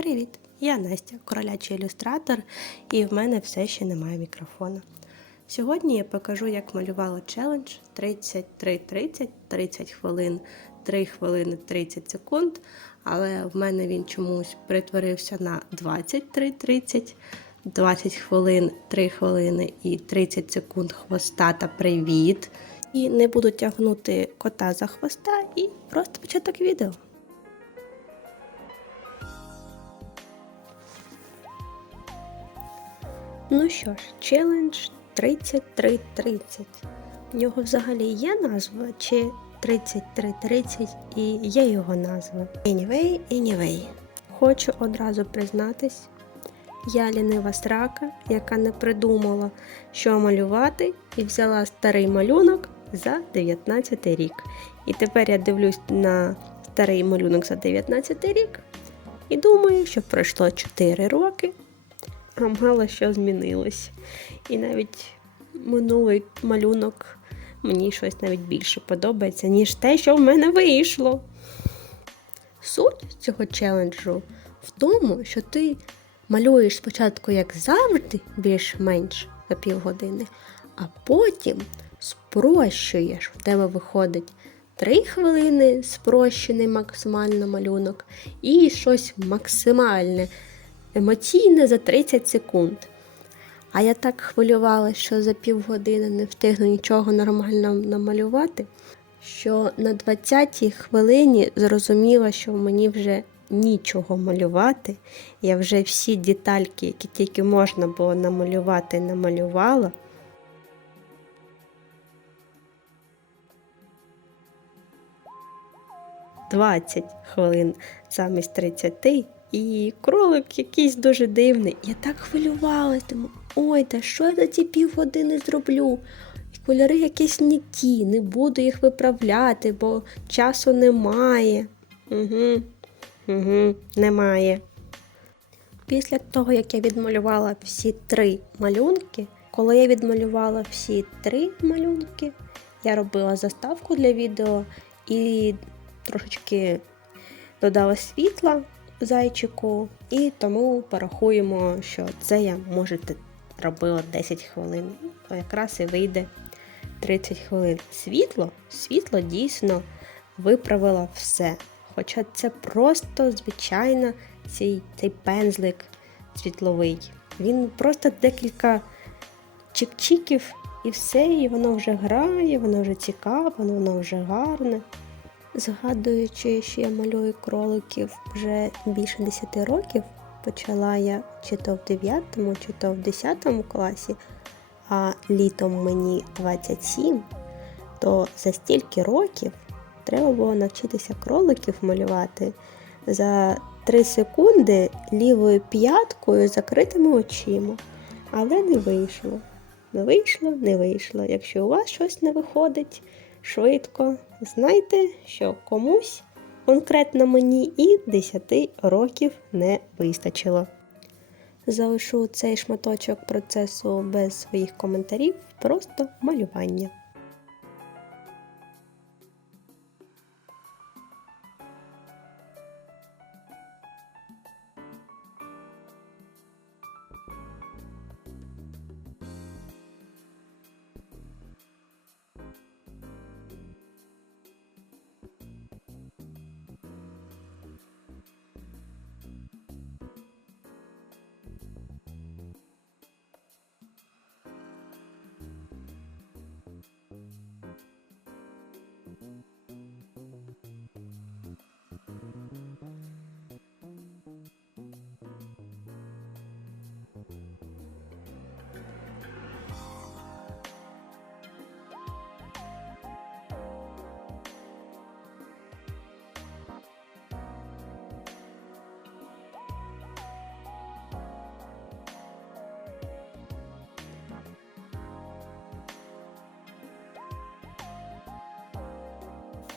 Привіт! Я Настя, королячий ілюстратор, і в мене все ще немає мікрофона. Сьогодні я покажу, як малювала челендж 33-30, 30 хвилин, 3 хвилини 30 секунд, але в мене він чомусь перетворився на 23-30, 20 хвилин, 3 хвилини і 30 секунд хвоста та привіт. І не буду тягнути кота за хвоста і просто початок відео. Ну що ж, челендж 3330. В нього взагалі є назва чи 3330 і є його назва. Anyway, anyway. Хочу одразу признатись, я лінива срака, яка не придумала, що малювати, і взяла старий малюнок за 19 рік. І тепер я дивлюсь на старий малюнок за 19 рік і думаю, що пройшло 4 роки а мало що змінилось. І навіть минулий малюнок мені щось навіть більше подобається, ніж те, що в мене вийшло. Суть цього челенджу в тому, що ти малюєш спочатку, як завжди, більш-менш за півгодини, а потім спрощуєш. В тебе виходить 3 хвилини спрощений максимально малюнок, і щось максимальне емоційне за 30 секунд. А я так хвилювалася, що за півгодини не встигну нічого нормально намалювати, що на 20-й хвилині зрозуміла, що мені вже нічого малювати. Я вже всі детальки, які тільки можна було намалювати, намалювала. Двадцять хвилин замість 30 і кролик якийсь дуже дивний. Я так хвилювалась, думаю, ой, та що я за ці півгодини зроблю? І кольори якісь не ті, не буду їх виправляти, бо часу немає. Угу, угу, немає. Після того, як я відмалювала всі три малюнки, коли я відмалювала всі три малюнки, я робила заставку для відео і трошечки додала світла зайчику, і тому порахуємо, що це я можете робила 10 хвилин. То якраз і вийде 30 хвилин. Світло, світло дійсно виправило все. Хоча це просто, звичайно, цей, цей пензлик світловий. Він просто декілька чик-чиків і все, і воно вже грає, воно вже цікаве, воно вже гарне. Згадуючи, що я малюю кроликів вже більше 10 років, почала я чи то в 9, чи то в 10 класі, а літом мені 27, то за стільки років треба було навчитися кроликів малювати за 3 секунди лівою п'яткою закритими очима. Але не вийшло. Не вийшло, не вийшло. Якщо у вас щось не виходить, швидко. Знайте, що комусь, конкретно мені, і 10 років не вистачило. Залишу цей шматочок процесу без своїх коментарів, просто малювання.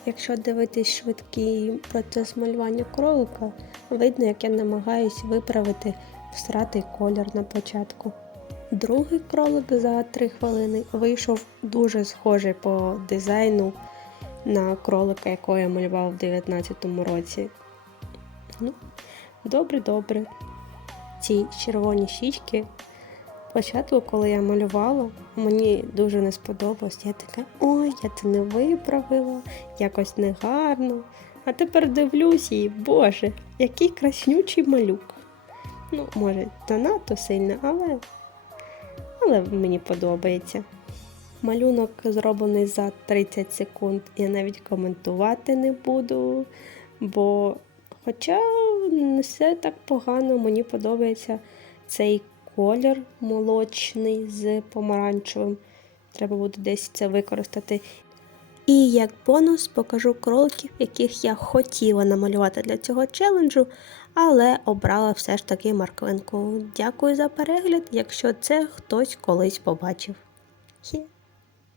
Якщо дивитись швидкий процес малювання кролика, видно, як я намагаюсь виправити всратий колір на початку. Другий кролик за 3 хвилини вийшов дуже схожий по дизайну на кролика, якого я малював у 2019 році. Ну, Добре, добре. Ці червоні щічки. Спочатку, коли я малювала, мені дуже не сподобалось. Я така, ой, я це не виправила, якось негарно. А тепер дивлюсь і, боже, який краснючий малюк. Ну, може, то надто сильно, але, але мені подобається. Малюнок зроблений за 30 секунд. Я навіть коментувати не буду, бо, хоча не все так погано, мені подобається цей колір молочний з помаранчевим. Треба буде десь це використати. І як бонус покажу кроликів, яких я хотіла намалювати для цього челенджу, але обрала все ж таки морквинку. Дякую за перегляд, якщо це хтось колись побачив.